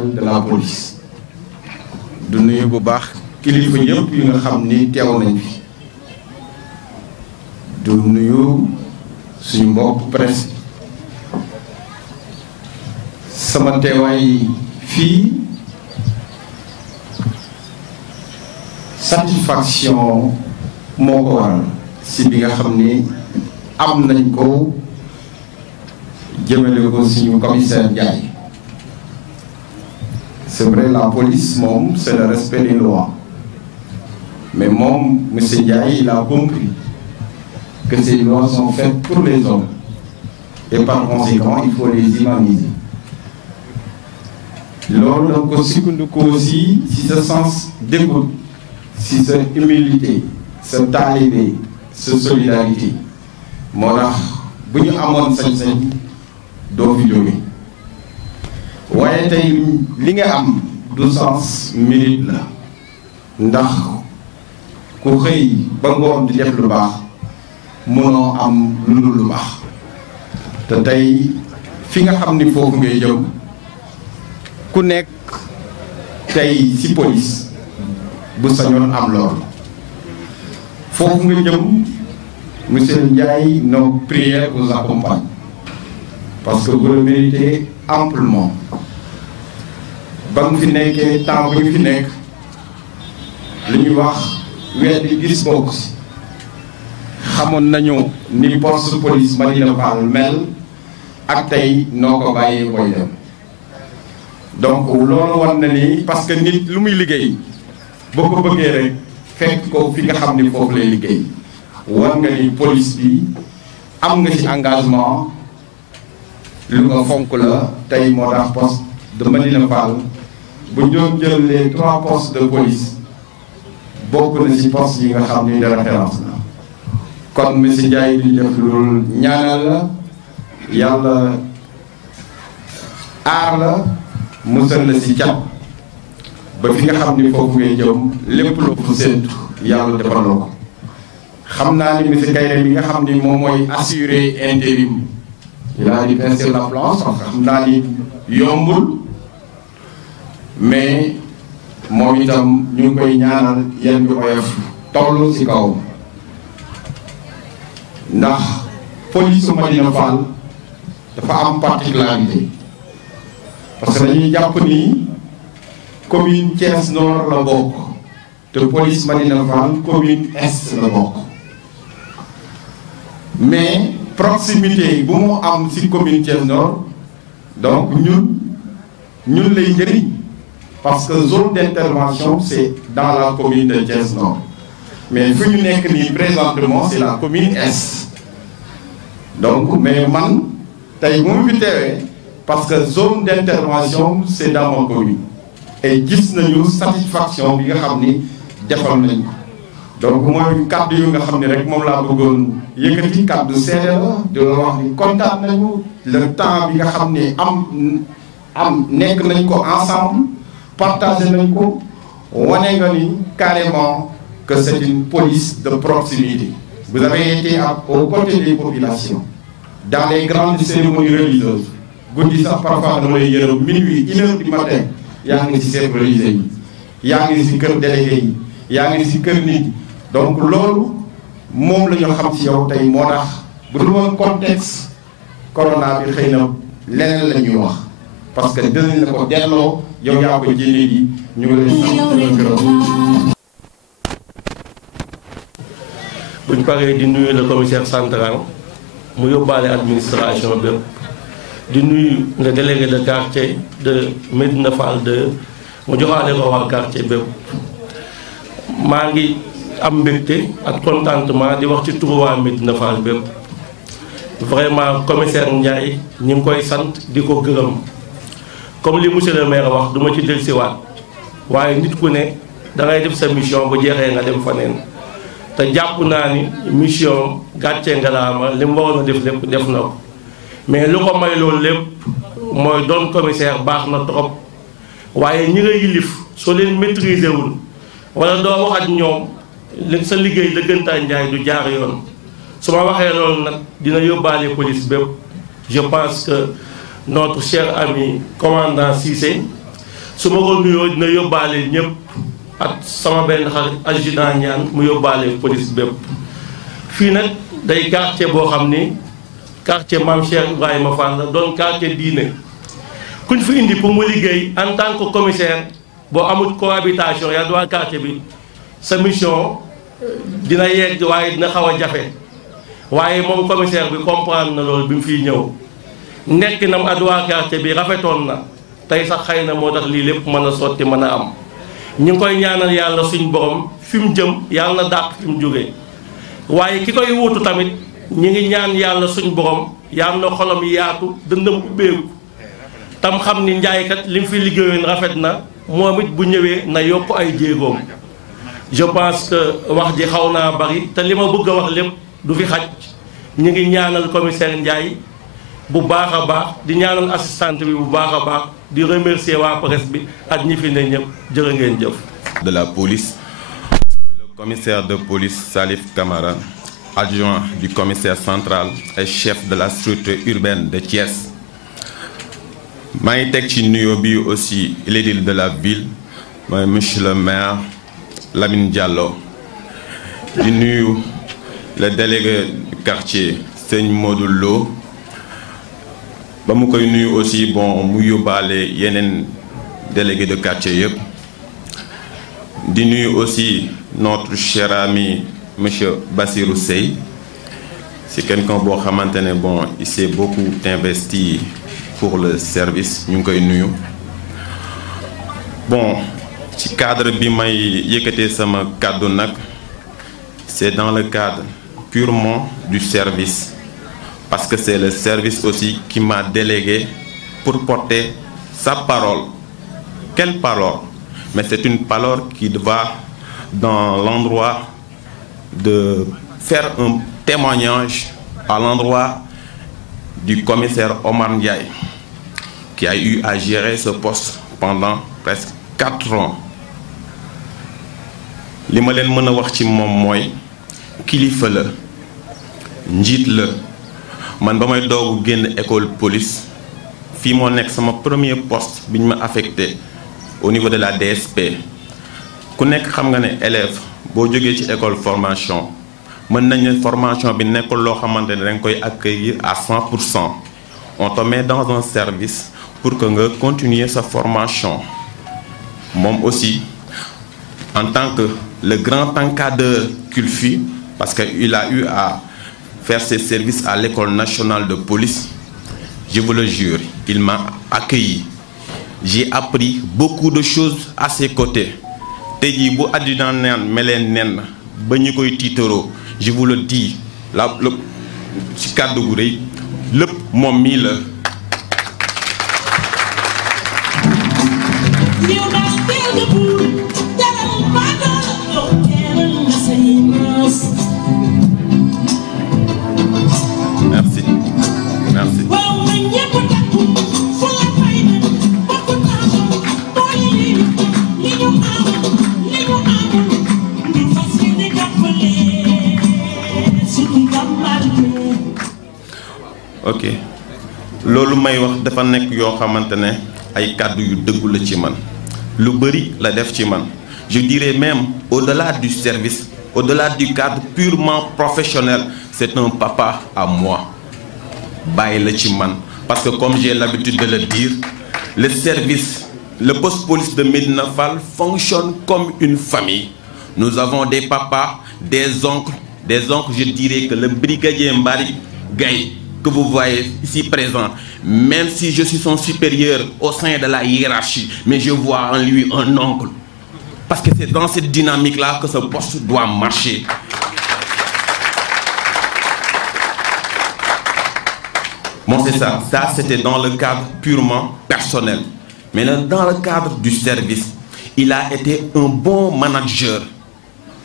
naturel de la police. du nuyu bu baax kilifa yëpp yu nga xam ni teew nañ fi. du nuyu suñu mbokk presse. sama teewaay fii satisfaction moo ko waral si bi nga xam ni am nañ ko jëmale ko suñu commissaire Ndiaye. C'est vrai, la police, c'est le respect des lois. Mais M. Ndiaye, il a compris que ces lois sont faites pour les hommes. Et par conséquent, il faut les humaniser. Lors de aussi, si ce sens d'écoute, si cette humilité, ce talibé, cette solidarité, moo tax bu ñu amoon sañ-sañ doo fi jóge waaye tey li nga am du sens mérite la ndax ku xëy ba ngoon di def lu baax mënoo am lu dul lu baax te tey fi nga xam ni foofu ngay jëm ku nekk tey ci police bu sañoon am loolu foofu nga jëm. Monsieur Ndiaye, nos prières vous accompagnent parce que vous le méritez amplement. ba nga fi nekkee temps bu ñu fi nekk li ñuy wax weer di gis bokk si xamoon nañu ni poste police Madina Fall mel ak tey noo ko bàyyee koy dem donc loolu war na ni parce que nit lu muy liggéey boo ko bëggee rek fekk ko fi nga xam ni foofu lay liggéey. war nga ni police bi am nga ci engagement lu nga fonk la tey moo tax poste de Madina Fall bu ñu doon jël les 3 postes de police bokk na ci poste yi nga xam ni de référence la kon monsieur Ndiaye di def loolu ñaanal la yàlla aar la musal la ci cat ba fi nga xam ni foofu ngay jëm lépp lu fu séentu yàlla defaloo ko. xam naa ni monsieur Kayre bi nga xam ni moom mooy assurer intérim il a dit sur la planche xam naa ni yombul mais moom itam ñu ngi koy ñaanal yan bi oyof toll ci kaw ndax police su Madina Fall dafa am particularité parce que dañuy jàpp ni commune Thiès Nord la bokk te police Madina Fall commune Est la bokk. mais proximité bu mu am ci commune Thiès Nord donc ñun lay njëriñ parce que zone d'intervention c'est dans la commune de Thiès Nord mais fu ñu nekk nii présentement c'est la commune Est donc mais man tey mu fi teewee parce que zone d'intervention c'est dans ma commune et gis nañu satisfaction bi nga xam ni defal nañ ko. donc mooy kàddu yu nga xam ne rek moom laa bëggoon yëkkati kàddu seede la di la wax ni kontaan nañu le temps bi nga xam ne am nekk nañ ko ensemble partagé nañ ko wane nga ni carrément que c'est une police de proximité. Vous avez été aux côtés des populations dans les grandes cérémonies religieuses guddi sax parfois dama lay yërëm minuit 1h du matin yaa ngi ci chef religieux yi yaa ngi ci kër délégué yi yaa ngi ci kër nit. donc loolu moom la ñu xam ci yow tey moo tax bu dul woon contexte corona bi xëy na leneen la ñuy wax parce que dinañ la ko delloo yow yaa ko jëlee yi ñu ngi lay sant di la gërëm. buñ paree di nuyu le commissaire central mu yóbbaale administration bépp di nuyu le délégué de quartier de Médina Fall 2 mu joxaale ko waa quartier bépp maa ngi am mbégte ak contentement di wax ci turu waa Médina Fall bépp vraiment commissaire Ndiaye ñi ngi koy sant di ko gërëm comme li monsieur le maire wax duma ci dellusiwaat waaye nit ku ne dangay def sa mission bu jeexee nga dem faneen te jàpp naa ni mission gàcce ngalaama li mu waroon a def lépp def na ko mais lu ko may loolu lépp mooy doon commissaire baax na trop waaye ñi nga yilif soo leen maîtriser wul wala doo wax ak ñoom sa liggéey dëggantaan Ndiaye du jaar yoon su ma waxee loolu nag dina yóbbaale police bépp je pense que notre cher ami commandant Cissé su ma ko nuyoo dina yóbbaale ñëpp ak sama benn xarit adjudant ñaan mu yóbbaale police bépp. fii nag day quartier boo xam ni quartier Mame Cheikh Ibrahima Fall la doon quartier diine kuñ fi indi pour mu liggéey en tant que commissaire boo amul cohabitation yaa waa quartier bi sa mission dina yegg waaye dina xaw a jafe waaye moom commissaire bi comprendre na loolu bi mu fiy ñëw nekk nam ak waa quartier bi rafetoon na tey sax xëy na moo tax lii lépp mën a sotti mën a am ñu ngi koy ñaanal yàlla suñ borom fi mu jëm yàlla na dàq fi mu jógee waaye ki koy wuutu tamit ñi ngi ñaan yàlla suñ borom yàlla na xolam yaatu dëndam ubbeeku tam xam ni njaaykat li mu fi liggéeyoon rafet na moom it bu ñëwee na yokk ay jéegoom. je pense que wax ji xaw naa bari te li ma bëgg a wax lépp du fi xaj ñu ngi ñaanal commissaire Ndiaye bu baax a baax di ñaanal assistante bi bu baax a baax di remercier waa presse bi ak ñi fi ne ñëpp jërë ngeen jëf. de la police le commissaire de police Salif Camara adjoint du commissaire central et chef de la structure urbaine de Thiès. maa ngi teg ci nuyoo bi aussi l'édile de la ville mooy monsieur le maire Lamine Diallo di nuyu le délégué du quartier Sëñ Modou Lo ba mu koy nuyu aussi bon mu yóbbaale yeneen délégué de quartier yëpp di nuyu aussi notre cher ami monsieur Bassirou Sey c'est quelqu'un boo xamante ne bon il s'est beaucoup investi pour le service ñu ngi koy nuyu bon ci cadre bi may yëkkatee sama kàddu nag c'est dans le cadre purement du service parce que c'est le service aussi qui m'a délégué pour porter sa parole. Quelle parole? Mais c'est une parole qui va dans l'endroit de faire un témoignage à l'endroit du commissaire Omar Ndiaye qui a eu à gérer ce poste pendant presque 4 ans. li ma leen mën a wax ci moom mooy kilifa la njiit la man ba may doogu génn école police fii moo nekk sama premier poste bi ñu ma affecté au niveau de la DSP ku nekk xam nga ne élève boo jógee ci école formation mën nañ ne formation bi nekkul loo xamante ne danga koy accueillir à 100%. On te met dans un service pour que nga continuer sa formation moom aussi en tant que le grand encadreur qu'il fut parce qu'il a eu à faire ses services à l'école nationale de police, je vous le jure, il m'a accueilli. J'ai appris beaucoup de choses à ses côtés. Tey jii bu adjudant neen meleen nen ba ñu koy tiitaroo je vous le dis la ci kàddu gu rëy lépp moom mii la. Merci. Merci. Ok loolu may wax dafa nekk yoo xamante ne ay kàddu yu dëggu la ci man lu bëri la def ci man je dirais même au-delà du service au-delà du cadre purement professionnel c'est un papa à moi bàyyi la ci man parce que comme j'ai l'habitude de le dire le service le poste police de Médina Fall fonctionne comme une famille nous avons des papas des oncles je dirais que le brigadier Mbari Gaye que vous voyez ici présent, même si je suis son supérieur au sein de la hiérarchie, mais je vois en lui un oncle. Parce que c'est dans cette dynamique-là que ce poste doit marcher. Bon, c'est ça. Ça, c'était dans le cadre purement personnel. Mais dans le cadre du service, il a été un bon manager.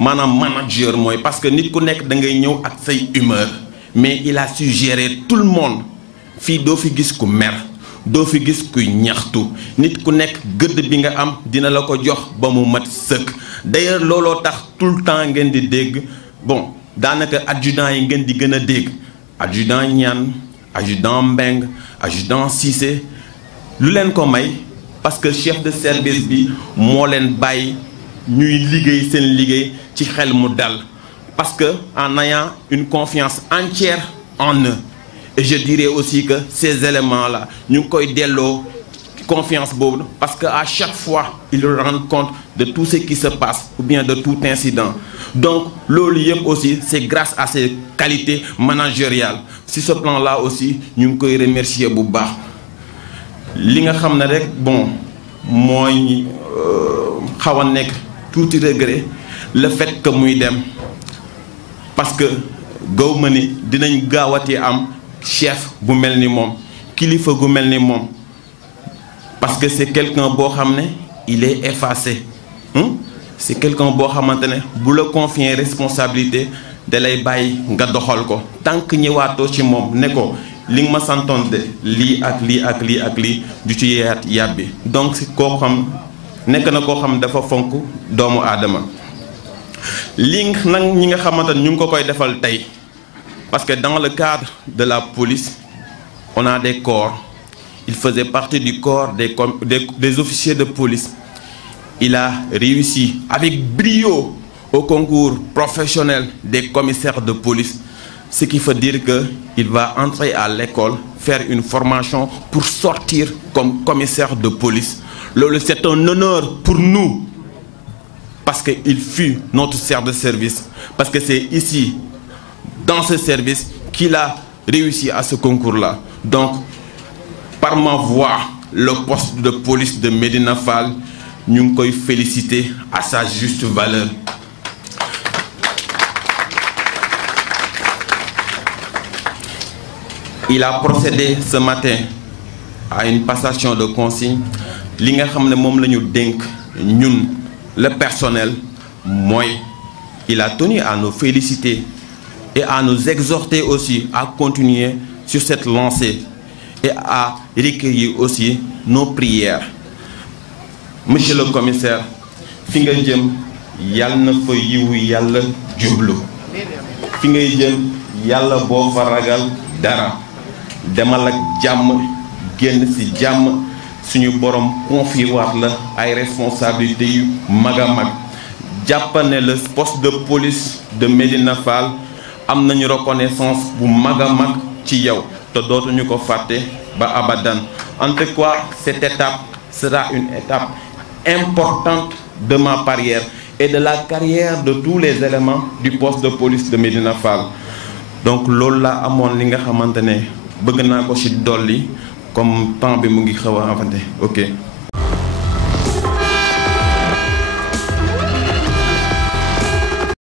Maanaam manager mooy parce que nit ku nekk da ngay ñëw ak say humeur. Mais il a su gérer tout le monde fii doo fi gis ku mer doo fi gis kuy ñaxtu nit ku nekk gëdd bi nga am dina la ko jox ba mu mat sëkk d'ailleurs looloo tax tout le temps ngeen di dégg bon daanaka adjudant yi ngeen di gën a dégg adjudant Niane adjudant Mbeng adjudant Cissé lu leen ko may parce que chef de service bi moo leen bàyyi ñuy liggéey seen liggéey ci xel mu dal parce que en ayant une confiance entière en eux. Et je dirais aussi que ces éléments-là ñu ngi koy delloo confiance boobu parce que à chaque fois ils rendent compte de tout ce qui se passe ou bien de tout incident. Donc loolu yëpp aussi c'est grâce à ces qualités managériales. Sur ce plan-là aussi ñu ngi koy remercier bu baax. Li nga xam ne rek bon mooy xaw a nekk tuuti regret le fait que muy dem parce que gaw ma ni dinañ gaawati am chef bu mel ni moom kilifa gu mel ni moom parce que c'est quelqu'un boo xam ne il est effacé c'est quelqu'un boo xamante ne bu la confier responsabilité da lay bàyyi nga doxal ko tant que ñëwaatoo ci moom ne ko li nga ma santoon de lii ak lii ak lii ak lii du ci yaat yàbbi donc koo xam nekk na koo xam dafa fonk doomu aadama lii nag ñi nga xamante ne ñu ngi ko koy defal tey parce que dans le cadre de la police on a des corps il faisait partie du corps des officiers de police il a réussi avec brio au concours professionnel des commissaires de police ce qui veut dire que il va entrer à l'école faire une formation pour sortir comme commissaire de police loolu c'est un honneur pour nous parce que il fut notre chef de service parce que c'est ici dans ce service qu'il a réussi à ce concours-là donc par ma voix le poste de police de Médina Fall ñu ngi koy féliciter à sa juste valeur. Il a procédé ce matin à une passation de consigne li nga xam ne moom la ñu dénk ñun le personnel mooy il a tenu à nous féliciter et à nous exhorter aussi à continuer sur cette lancée et à recueillir aussi nos prières. Monsieur le commissaire fi nga jëm yàlla na fa yiwu yàlla jublu fi ngay jëm yàlla boo fa ragal dara demal ak jàmm génn ci jàmm suñu borom confier waat la ay responsabilités yu mag a mag jàppal ne le poste de police de Médina Fall am nañu reconnaissance bu mag a mag ci yow te dootuñu ko fàtte ba abadan en tout cas cette étape sera une étape importante de ma carrière et de la carrière de tous les éléments du poste de police de Médina Fall donc loolu la amoon li nga xamante ne bëgg naa ko ci dolli comme temps bi mu ngi xaw a avante ok